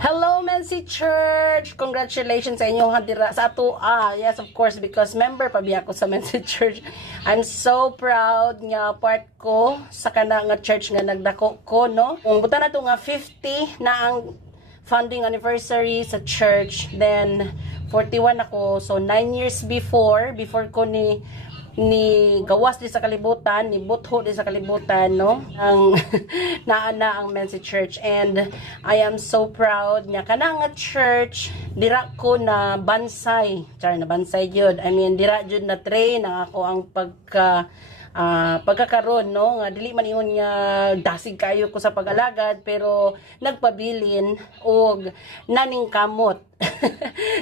Hello, Mensi Church! Congratulations sa inyong hadira sa ato. Yes, of course, because member pa biya ako sa Mensi Church. I'm so proud nga part ko sa kana nga church nga nagdako ko, no? Kung buta na to nga 50 na ang founding anniversary sa church, then 41 ako. So 9 years before ko ni gawas di sa kalibutan, ni butho di sa kalibutan, no? Ang naana ang Mensi Church, and I am so proud nga kana nga church dira ko na bansay, na bansay jud. I mean dira jud na train ang ako ang pagkakaroon, no, nga dili man ingon nga dasig kayo ko sa pag-alagad, pero nagpabilin og naningkamot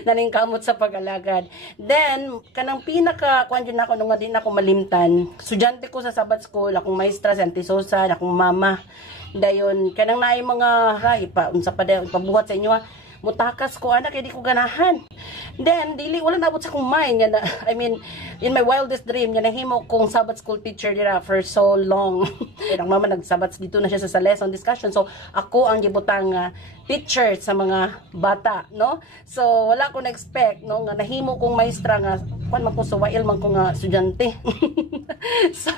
naningkamot sa pag-alagad. Then kanang pinaka kuan jud nako nung nga di na ako malimtan, estudyante ko sa Sabbath School, akong maestra si Auntie Sosa, akong mama dayon kanang naay mga unsa pa dayon ipabuhat sa inyo, mutakas ko anak kay di ko ganahan. Then dili wala nabot sa akong mind nga I mean in my wildest dream nga nahimo kong Sabbath School teacher dira for so long. Ang mama nag-Sabbath dito na siya sa lesson discussion, so ako ang gibutang teacher sa mga bata, no? So wala ko na-expect, no, nga nahimo kong maestra nga kuan man ko so wail man ko nga estudyante. So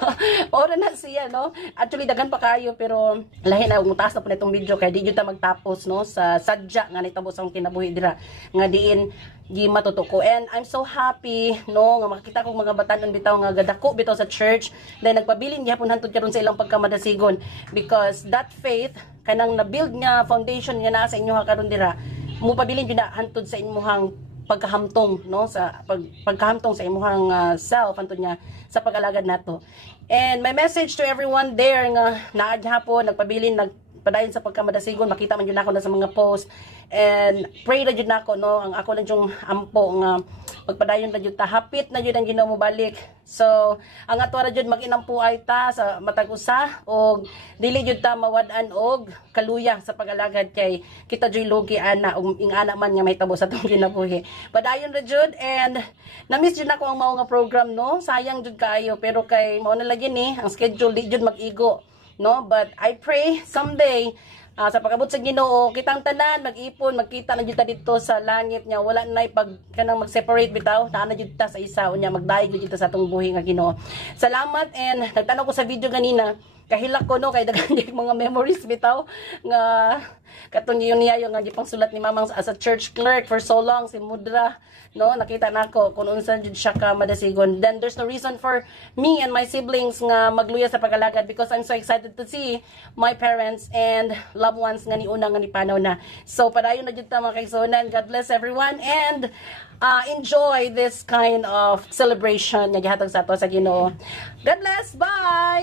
ora na siya, no? Actually daghan pa kayo pero lahi na mutaas na po nitong video kay di jud ta magtapos, no, sa sadya nga nitabo sa akong kinabuhi dira nga diin gi matutuko. And I'm so happy, no, nga makita kong mga batanon bitaw nga gadako bitaw sa church, then nagpabilin gyapon hantud karon sa ilang pagkamadasigon, because that faith kanang na-build nga foundation nga naa sa inyo karon dira mo pabilin gyud na hantud sa imuhang pagkahamtong, no, sa pagkahamtong sa imuhang self hantud nga sa pag-alagad nato. And my message to everyone there nga naa gyapon nagpabilin padayon sa pagkamadasigon, makita man jud nako na sa mga post, and pray na jud nako, no, ang ako lang yung ampo nga pagpadayon na jud ta, hapit na jud ang Ginoo mo balik. So ang ato ra jud mag-inampuay ta sa matag usa og dili jud ta mawad-an og kaluya sa pag-alagad kay kita jud lugi ana og ingana man nga mahitabo sa tong kinabuhi. Padayon ra jud, and na-miss jud nako ang mao nga program, no, sayang jud kaayo, pero kay mao na lagi ni ang schedule di jud mag-igo, no, but I pray someday sa pag-abot sa Ginoo kitang tanan mag-ipon, magkita na jud ta dito sa langit nya, wala na pag kanang mag-separate bitaw, naa na jud ta sa isa unya magdaig jud ta sa atong buhi nga Ginoo. Salamat, and nagtanong ko sa video ganina kahilak ko, no, kay daghan gyud mga memories bitaw nga katong yun niya yung nga gipang sulat ni mamang as a church clerk for so long, si Mudra, no, nakita nako kung unsan jud siya ka madasigon. Then there's no reason for me and my siblings nga magluya sa pag-alagad, because I'm so excited to see my parents and loved ones nga ni una nga ni panaw na. So padayon na jud ta mga kaigsunan. God bless everyone, and enjoy this kind of celebration nga gihatag sa ato sa Ginoo. God bless. Bye.